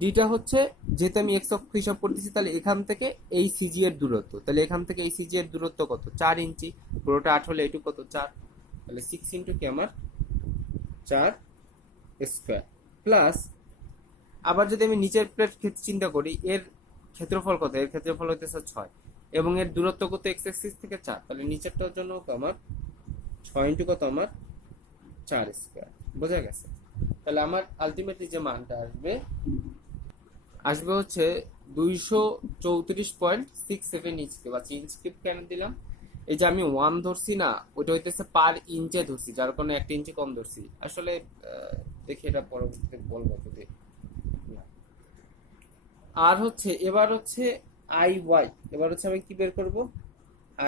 ডিটা হচ্ছে, যেহেতু আমি এক্স অক্ষ হিসাব করতেছি, তাহলে এখান থেকে এই সিজি এর দূরত্ব, তাহলে এখান থেকে এই সিজি এর দূরত্ব কত, 4 ইঞ্চি, পুরোটা 8 হলে এটুকু কত, 4, তাহলে 6 ইন্টু কি আমার 4 স্কোয়ার প্লাস, আবার যদি আমি নিচের প্লেট চিন্তা করি, এর ক্ষেত্রফল কত, এর ক্ষেত্রফল হইতেছে 6, এবং এর দূরত্ব কত এক্স অ্যাক্সিস থেকে 4, তাহলে নিচেরটার জন্য আমার 6 ইন্টু কত আমার 4 স্কোয়ার। বোঝা গেছে? তাহলে আমার আলটিমেটলি যে মানটা আসবে হচ্ছে 234.67 ইঞ্চ কিউব। আচ্ছা, ইঞ্চ কিউব কেন দিলাম, এই যে আমি 1 ধরছি না, ওইটা হইতেছে পার ইঞ্চে ধরছি, যার কারণে 1 ইঞ্চি কম ধরছি আসলে। দেখি এটা পরবর্তীতে বলবো যদি। আর হচ্ছে এবার হচ্ছে আই ওয়াই, এবার হচ্ছে আমি কি বের করব,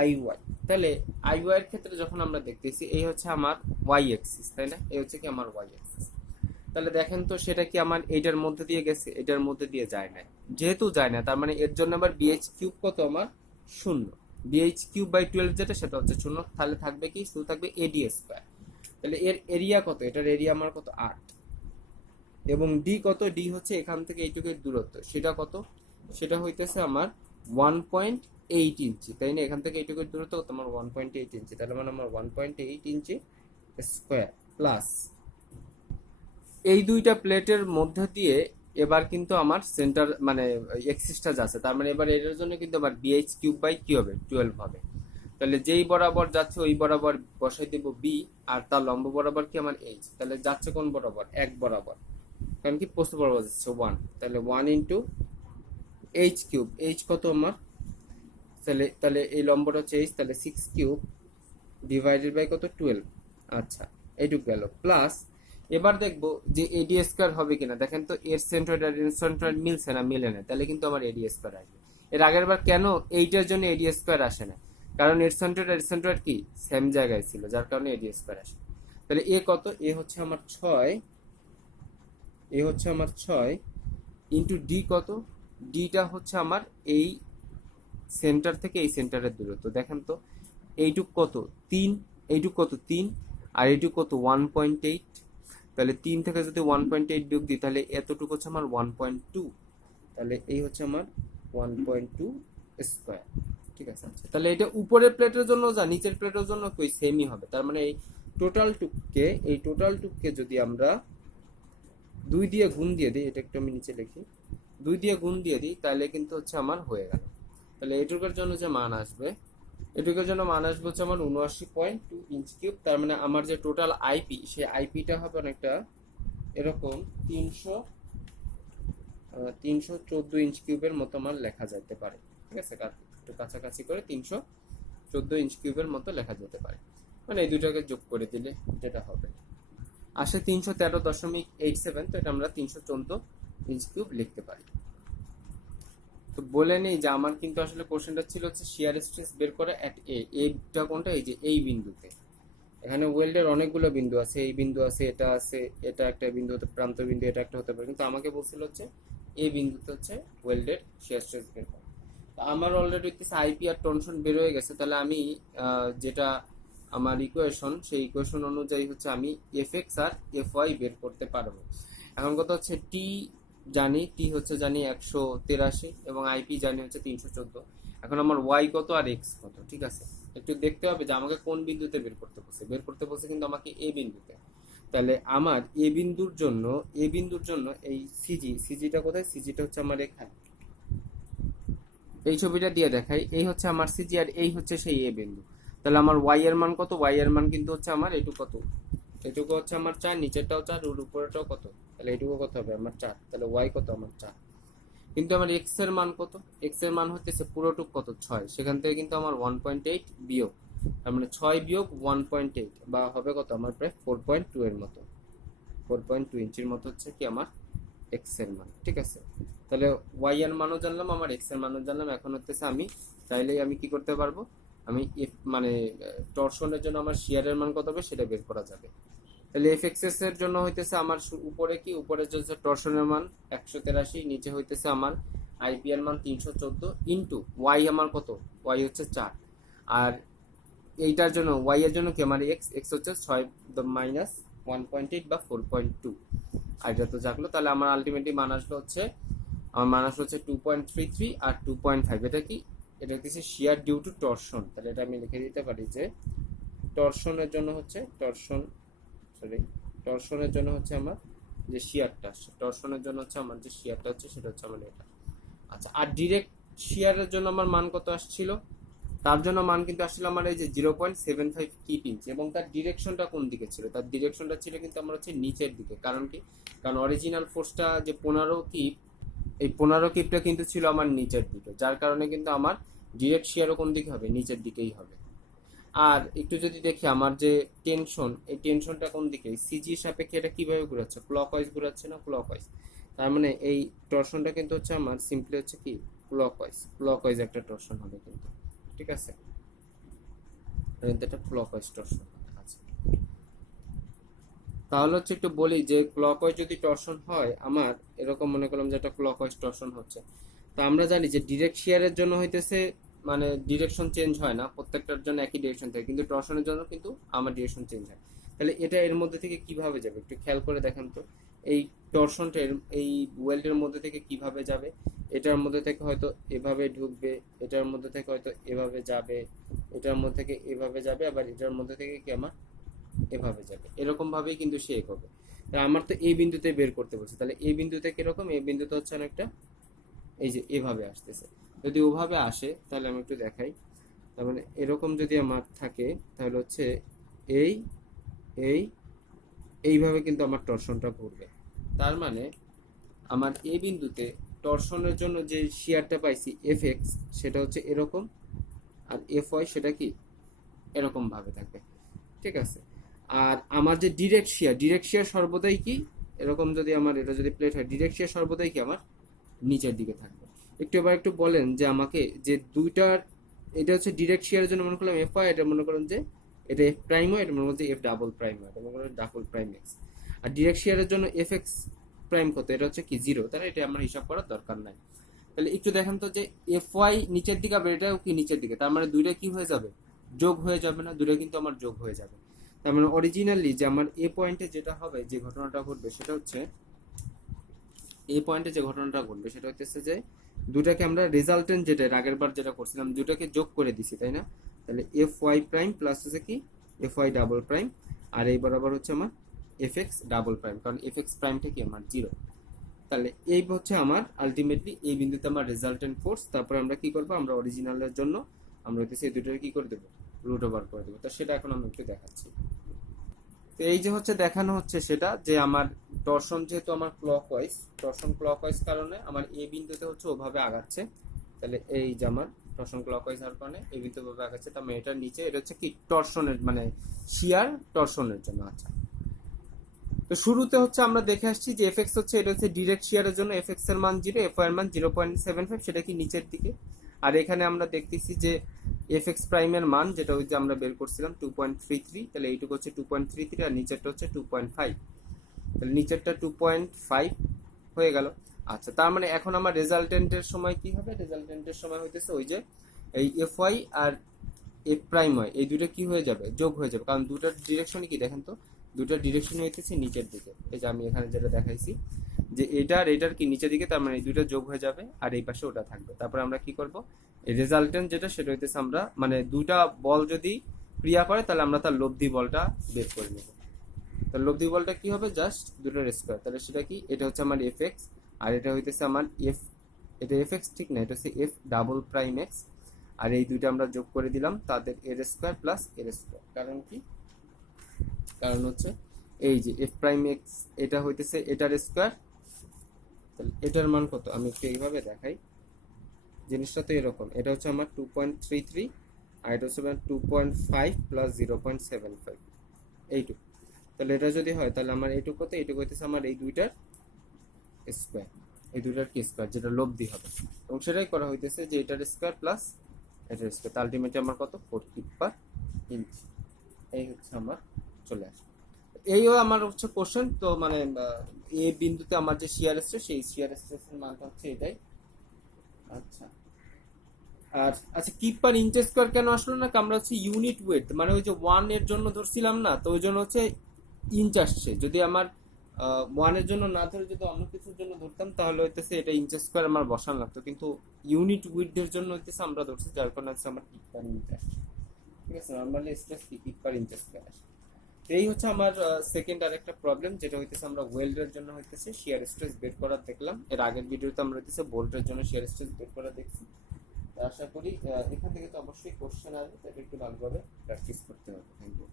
আই ওয়াই। তাহলে আই ওয়াই এর ক্ষেত্রে যখন আমরা দেখতেছি, এই হচ্ছে আমার ওয়াই এক্সিস, তাই না, এই হচ্ছে কি আমার ওয়াই এক্সিস। তাহলে দেখেন তো, সেটা কি আমার এইটার মধ্যে দিয়ে গেছে, এটার মধ্যে দিয়ে যায় না। যেহেতু যায় না, তার মানে এর জন্য আবার বিএইচ কিউব কত আমার 0, বিএইচ কিউব বাই 12 যেটা, সেটা হচ্ছে 0। তাহলে থাকবে কি, শুধু থাকবে এডি স্কোয়ার। তাহলে এর এরিয়া কত, এটার এরিয়া আমার কত, 8, এবং ডি কত, ডি হচ্ছে এখান থেকে এইটুকুর দূরত্ব, সেটা কত, সেটা হইতেছে আমার 1.8 ইঞ্চি, তাই না, এখান থেকে এইটুকুর দূরত্ব কত আমার 1.8 ইঞ্চি, তাহলে মানে আমার 1.8 ইঞ্চি স্কোয়ার প্লাস এই দুইটা প্লেটের মধ্যে দিয়ে এবার কিন্তু আমার সেন্টার মানে এক্সিসটা যাচ্ছে, তার মানে এবার এটার জন্য কিন্তু আবার বিএইচ কিউব বাই কি হবে, 12 হবে। তাহলে যেই বরাবর যাচ্ছে ওই বরাবর বসাই দেব বি, আর তার লম্ব বরাবর কি আমার এইচ, তাহলে যাচ্ছে কোন বরাবর, এক বরাবর, কারণ কি প্রস্থ বরাবর যাচ্ছে 1, তাহলে 1 ইন্টু এইচ কিউব, এইচ কত আমার, তাহলে তাহলে এই লম্বটা হচ্ছে এইচ, তাহলে 6 কিউব ডিভাইডেড বাই কত, 12। আচ্ছা, এইটুকু গেল প্লাস, এবার দেখবো যে এডি স্কোয়ার হবে কিনা। দেখেন তো, এর সেন্ট্রয়েড আর এর সেন্ট্রয়েড মিলছে না, মিলে না, তাহলে কিন্তু আমার এডি স্কোয়ার আসবে। এর আগের বার কেন এইটার জন্য এডি স্কোয়ার আসে না, কারণ এর সেন্ট্রয়েড আর সেন্ট্রয়েড কি সেম জায়গায় ছিল, যার কারণে এডি স্কোয়ার আসে। তাহলে এ কত, এ হচ্ছে আমার 6 এই হচ্ছে আমার 6 ইন্টু ডি কত, ডিটা হচ্ছে আমার এই সেন্টার থেকে এই সেন্টারের দূরত্ব। দেখেন তো এইটুক কত 3, এইটুক কত 3, আর এইটুক কত 1.8। তাহলে 3 থেকে যদি 1.8 বিয়োগ দিই তাহলে এতটুকু হচ্ছে আমার 1.2। তাহলে এই হচ্ছে আমার 1.2 স্কোয়ার। ঠিক আছে, আচ্ছা তাহলে এটা উপরের প্লেটের জন্য যা নিচের প্লেটের জন্য কই সেমই হবে। তার মানে এই টোটাল টুককে যদি আমরা 2 দিয়ে গুণ দিয়ে দিই, এটা একটু আমি নিচে লিখি, 2 দিয়ে গুণ দিয়ে দিই তাহলে কিন্তু হচ্ছে আমার হয়ে গেল। তাহলে এটুকের জন্য যে মান আসবে, এটুকের জন্য মান আসবে হচ্ছে আমার 79.2 ইঞ্চ কিউব। তার মানে আমার যে টোটাল আইপি, সেই আইপিটা হবে অনেকটা এরকম 314 ইঞ্চ কিউবের মতো আমার লেখা যেতে পারে। ঠিক আছে, একটু কাছাকাছি করে 314 ইঞ্চ কিউবের মতো লেখা যেতে পারে। মানে এই দুটাকে যোগ করে দিলে যেটা হবে আসে 313.87। তো এটা আমরা 314 ইঞ্চ কিউব লিখতে পারি। তো বলে নেই যে আমার কিন্তু আসলে কোশ্চেনটা ছিল হচ্ছে শিয়ার স্ট্রেস বের করে অ্যাট এ, এইটা কোনটা, এই যে এই বিন্দুতে। এখানে ওয়েল্ডের অনেকগুলো বিন্দু আছে, এই বিন্দু আছে, এটা একটা বিন্দু হতে, প্রান্ত বিন্দু এটা একটা হতে পারে, কিন্তু আমাকে বলছিল হচ্ছে এই বিন্দুতে হচ্ছে ওয়েল্ডের শিয়ার স্ট্রেস বের করে। তো আমার অলরেডি হচ্ছে আইপি আর টেনশন বের হয়ে গেছে। তাহলে আমি যেটা আমার ইকুয়েশন, সেই ইকুয়েশন অনুযায়ী হচ্ছে আমি এফ এক্স আর এফ ওয়াই বের করতে পারবো। এখন কথা হচ্ছে টি জানি, টি হচ্ছে জানি 183 এবং আইপি জানি হচ্ছে 314। এখন আমার ওয়াই কত আর এক্স কত। ঠিক আছে, একটু দেখতে হবে যে আমাকে কোন বিন্দুতে বের করতে বলছে কিন্তু আমাকে এ বিন্দুতে। তাহলে আমার এ বিন্দুর জন্য এই সিজিটা কোথায়, সিজিটা হচ্ছে আমার এখানে, এই ছবিটা দিয়ে দেখাই, এই হচ্ছে আমার সিজি আর এই হচ্ছে সেই এ বিন্দু। তাহলে আমার ওয়াই এর মান কত, ওয়াই এর মান কিন্তু হচ্ছে আমার এটুকু কত, এটুকু হচ্ছে আমার 4, নিচেরটাও 4, ওর উপরেটাও কত, তাহলে এটুকু কত হবে আমার 4। তাহলে ওয়াই কত আমার 4। কিন্তু আমার এক্স এর মান কত, এক্স এর মান হচ্ছে পুরোটুক কত 6, সেখান থেকে কিন্তু আমার 1.8 বিয়োগ, তার মানে 6 বিয়োগ 1.8 বা হবে কত আমার প্রায় 4.2 এর মতো, 4.2 ইঞ্চির মতো হচ্ছে কি আমার এক্স এর মান। ঠিক আছে, তাহলে ওয়াই এর মানও জানলাম, আমার এক্স এর মানও জানলাম। এখন হচ্ছে আমি চাইলেই আমি কি করতে পারবো, আমি মানে টরশনের জন্য আমার শিয়ারের মান কত হবে সেটা বের করা যাবে। তাহলে এফ এক্স এর জন্য হইতেছে আমার উপরে কি, উপরে হচ্ছে টরশনের মান 183, নিচে হইতেছে আমার আইপি এর মান 314 ইন্টু ওয়াই আমার কত, ওয়াই হচ্ছে 4, আর এইটার জন্য ওয়াই এর জন্য কি আমার এক্স, এক্স হচ্ছে 6 মাইনাস 1.8 বা 4.2, আর এটা তো জাগলো। তাহলে আমার আলটিমেটলি মান আসলো হচ্ছে, আমার মান আসলো হচ্ছে 2.33 আর 2.5। এটা কি, এটা হচ্ছে শিয়ার ডিউ টু টরশন। তাহলে এটা আমি লিখে দিতে পারি যে টরশনের জন্য হচ্ছে টরশনের জন্য হচ্ছে আমার যে শিয়ারটা আসছে, টরশনের জন্য হচ্ছে আমার যে শিয়ারটা হচ্ছে সেটা হচ্ছে আমার এটা। আচ্ছা, আর ডিরেক্ট শিয়ারের জন্য আমার মান কত আসছিল, তার জন্য মান কিন্তু আসছিল আমার এই যে 0.75 কিপ ইঞ্চ, এবং তার ডিরেকশনটা কোন দিকে ছিল, তার ডিরেকশনটা ছিল কিন্তু আমার হচ্ছে নিচের দিকে। কারণ কি, কারণ অরিজিনাল ফোর্সটা যে 15 কিপ, এই 15 কিপটা কিন্তু ছিল আমার নিচের দিকে, যার কারণে কিন্তু আমার ডিরেক্ট শিয়ারও কোন দিকে হবে, নিচের দিকেই হবে। আর একটু যদি দেখি আমার যে টেনশন, এই টেনশনটা কোন দিকে, সিজি সাপেক্ষে এটা কিভাবে ঘুরাচ্ছে, ক্লকওয়াইজ ঘুরাচ্ছে না ক্লকওয়াইজ। তার মানে এই টরশনটা কিন্তু হচ্ছে আমার সিম্পলি হচ্ছে কি ক্লকওয়াইজ একটা টরশন হবে কিন্তু। ঠিক আছে, এটা ক্লকওয়াইজ টরশন। আচ্ছা, তাহলে হচ্ছে একটু বলি যে ক্লকওয়াইজ যদি টরশন হয় আমার, এরকম মনে করলাম যে একটা ক্লকওয়াইজ টরশন হচ্ছে, তো আমরা জানি যে ডিরেক্ট শিয়ারের জন্য হইতেছে মানে ডিরেকশন চেঞ্জ হয় না, প্রত্যেকটার জন্য একই ডিরেকশন থাকে, কিন্তু টরশনের জন্য কিন্তু আমার ডিরেকশন চেঞ্জ হয়। তাহলে এটা এর মধ্যে থেকে কিভাবে যাবে একটু খেয়াল করে দেখেন তো, এই টরশনটা এই ওয়েল্ডের মধ্যে থেকে কিভাবে যাবে, এটার মধ্যে থেকে হয়তো এভাবে ঢুকবে, এটার মধ্যে থেকে হয়তো এভাবে যাবে, এটার মধ্যে থেকে এভাবে যাবে, আবার এটার মধ্যে থেকে কি আমার এভাবে যাবে, এরকম ভাবেই কিন্তু সে এগোবে। আমার তো এই বিন্দুতে বের করতে বলছে, তাহলে এই বিন্দুতে কিরকম, এই বিন্দুতে হচ্ছে অনেকটা এই যে এভাবে আসতেছে। যদি ওভাবে আসে তাহলে আমি একটু দেখাই, তার মানে এরকম যদি আমার থাকে তাহলে হচ্ছে এই এই এইভাবে কিন্তু আমার টরশনটা ঘুরবে। তার মানে আমার এই বিন্দুতে টরশনের জন্য যে শিয়ারটা পাইছি এফ এক্স, সেটা হচ্ছে এরকম, আর এফ ওয়াই সেটা কি এরকম ভাবে থাকবে। ঠিক আছে, আর আমার যে ডিরেক্ট শিয়ার সর্বদাই কি এরকম, যদি আমার এটা যদি প্লেট হয়, ডিরেক্ট শিয়ার সর্বদাই কি আমার নিচের দিকে থাকবে। একটু বলেন যে আমাকে যে দুইটার, এটা হচ্ছে ডিরেক্ট শিয়ারের জন্য মনে করলাম এফ ওয়াই, এটা মনে করেন যে এটা এফ প্রাইম হয়, এটা মনে করছে এফ ডাবল প্রাইম হয়, এটা মনে করেন ডাবল প্রাইম এক্স। আর ডিরেক্ট শিয়ারের জন্য এফ এক্স প্রাইম কত, এটা হচ্ছে কি 0, তাহলে এটা আমার হিসাব করার দরকার নাই। তাহলে একটু দেখেন তো যে এফ ওয়াই নিচের দিকে আবার এটাও কি নিচের দিকে, তার মানে দুইটা কি হয়ে যাবে, যোগ হয়ে যাবে না, দুইটা কিন্তু আমার যোগ হয়ে যাবে। তার মানে অরিজিনালি যে আমার এ পয়েন্টে যেটা হবে, যে ঘটনাটা ঘটবে সেটা হচ্ছে, এই পয়েন্টে যে ঘটনাটা ঘটবে সেটা হচ্ছে যে দুটাকে আমরা রেজাল্টেন্ট যেটা আগের বার যেটা করছিলাম দুটাকে যোগ করে দিছি, তাই না? তাহলে এফ ওয়াই প্রাইম প্লাস হচ্ছে কি এফ ওয়াই ডাবল প্রাইম, আর এই বরাবর হচ্ছে আমার এফ এক্স ডাবল প্রাইম, কারণ এফ এক্স প্রাইমটা কি আমার 0। তাহলে এই হচ্ছে আমার আলটিমেটলি এই বিন্দুতে আমার রেজাল্টেন্ট ফোর্স। তারপরে আমরা কি করবো, আমরা অরিজিনালের জন্য আমরা হচ্ছে এই দুটোর কি করে দেবো, রুট ওভার করে দেবো। তো সেটা এখন আমি একটু দেখাচ্ছি। তো এই যে হচ্ছে দেখানো হচ্ছে সেটা যে আমার টরশন যেহেতু আমার ক্লকওয়াইজ, টরশন ক্লকওয়াইজ কারণে আমার এই বিন্দুতে হচ্ছে ওভাবে আগাচ্ছে। তাহলে এই যে আমার টরশন ক্লকওয়াইজ হওয়ার কারণে এই বিন্দু ওভাবে আগাচ্ছে, তার মানে এটার নিচে এটা হচ্ছে কি টরশনের মানে শিয়ার টরশনের জন্য। আচ্ছা, তো শুরুতে হচ্ছে আমরা দেখে আসছি যে এফ এক্স হচ্ছে এটা হচ্ছে ডিরেক্ট শিয়ারের জন্য এফ এক্স এর মান 0, এফ এর মান 0.75, সেটা কি নিচের দিকে। আর এখানে আমরা দেখতেছি যে এফ এক্স প্রাইমের মান যেটা হচ্ছে আমরা বের করছিলাম 2.33, তাহলে এইটুকু হচ্ছে 2.33 আর নিচেরটা হচ্ছে 2.5, তাহলে নিচেরটা 2.5 হয়ে গেল। আচ্ছা, তার মানে এখন আমার রেজাল্টেন্টের সময় কি হবে, রেজাল্টেন্টের সময় হইতেছে ওই যে এই এফ ওয়াই আর এফ প্রাইম ওয়াই এই দুটো কি হয়ে যাবে, যোগ হয়ে যাবে, কারণ দুটার ডিরেকশনে কি দেখেন তো, দুটার ডিরেকশন হইতেছে নিচের দিকে। এই যে আমি এখানে যেটা দেখাইছি যে এটার এটার কি নিচের দিকে, তার মানে এই দুটো যোগ হয়ে যাবে আর এই পাশে ওটা থাকবে। তারপরে আমরা কি করব, এই রেজাল্টেন্ট যেটা সেটা হইতেছে আমরা মানে দুটা বল যদি ক্রিয়া করে তাহলে আমরা তার লব্ধি বলটা বের করে নেব। তাহলে লব্ধি বলটা কি হবে, জাস্ট দুটোর স্কোয়ার। তাহলে সেটা কি, এটা হচ্ছে আমার এফ এক্স আর এটা হইতেছে আমার এফ, এটা এফ এক্স ঠিক না, এটা হচ্ছে এফ ডাবল প্রাইম এক্স, আর এই দুইটা আমরা যোগ করে দিলাম তাদের এর স্কোয়ার প্লাস এর স্কোয়ার। কারণ কি, কারণ হচ্ছে এই যে এফ প্রাইম এক্স এটা হইতেছে এটার স্কোয়ার, তাহলে এটার মান কত আমি একটু এইভাবে দেখাই, জিনিসটা তো এরকম, এটা হচ্ছে আমার 2.33 আর এটা হচ্ছে আমার 2.5 প্লাস 0.75 এইটুকু। তাহলে এটা যদি হয় তাহলে আমার এইটুকু কত, এইটুকু হইতেছে আমার এই দুইটার স্কোয়ার, এই দুইটার কি স্কোয়ার যেটা লব্ধি হবে, এবং সেটাই করা হইতেছে যে এটার স্কোয়ার প্লাস এটার স্কোয়ার, আলটিমেটলি আমার কত 4 ফিট পার ইঞ্চ। এই হচ্ছে আমার চলে আসে, এইও আমার হচ্ছে কোশ্চেন। তো মানে এই বিন্দুতে আমার যে শিয়ার স্ট্রেস, সেই শিয়ার স্ট্রেসের মানটা হচ্ছে এটাই। আচ্ছা, আর আচ্ছা কি পার ইঞ্চ স্কোয়ার কেন আসলো না, আমরা হচ্ছে ইউনিট ওয়েট মানে ওই যে 1 এর জন্য ধরছিলাম না, তো ওই জন্য হচ্ছে ইঞ্চ আসছে। যদি আমার 1 এর জন্য না ধরে যদি অন্য কিছুর জন্য ধরতাম তাহলে হইতেছে এটা ইঞ্চ স্কোয়ার আমার বসান লাগতো, কিন্তু ইউনিট উইথ এর জন্য হইতেছে আমরা ধরছি, যার কারণে হচ্ছে আমার পিক পার ইঞ্চ আসছে। ঠিক আছে, নরমালি স্ট্রেস কি পিক পার ইঞ্চ স্কোয়ার আসে। এই হচ্ছে আমার সেকেন্ড আর একটা প্রবলেম, যেটা হইতেছে আমরা ওয়েল্ডের জন্য হইতেছে শিয়ার স্ট্রেস বের করার দেখলাম। এর আগের ভিডিওতে আমরা হইতেছে বোল্টের জন্য শিয়ার স্ট্রেস বের করা দেখছি। আশা করি এখান থেকে তো অবশ্যই কোশ্চেন আসবে, তাহলে একটু ভালোভাবে প্র্যাকটিস করতে হবে। Thank you.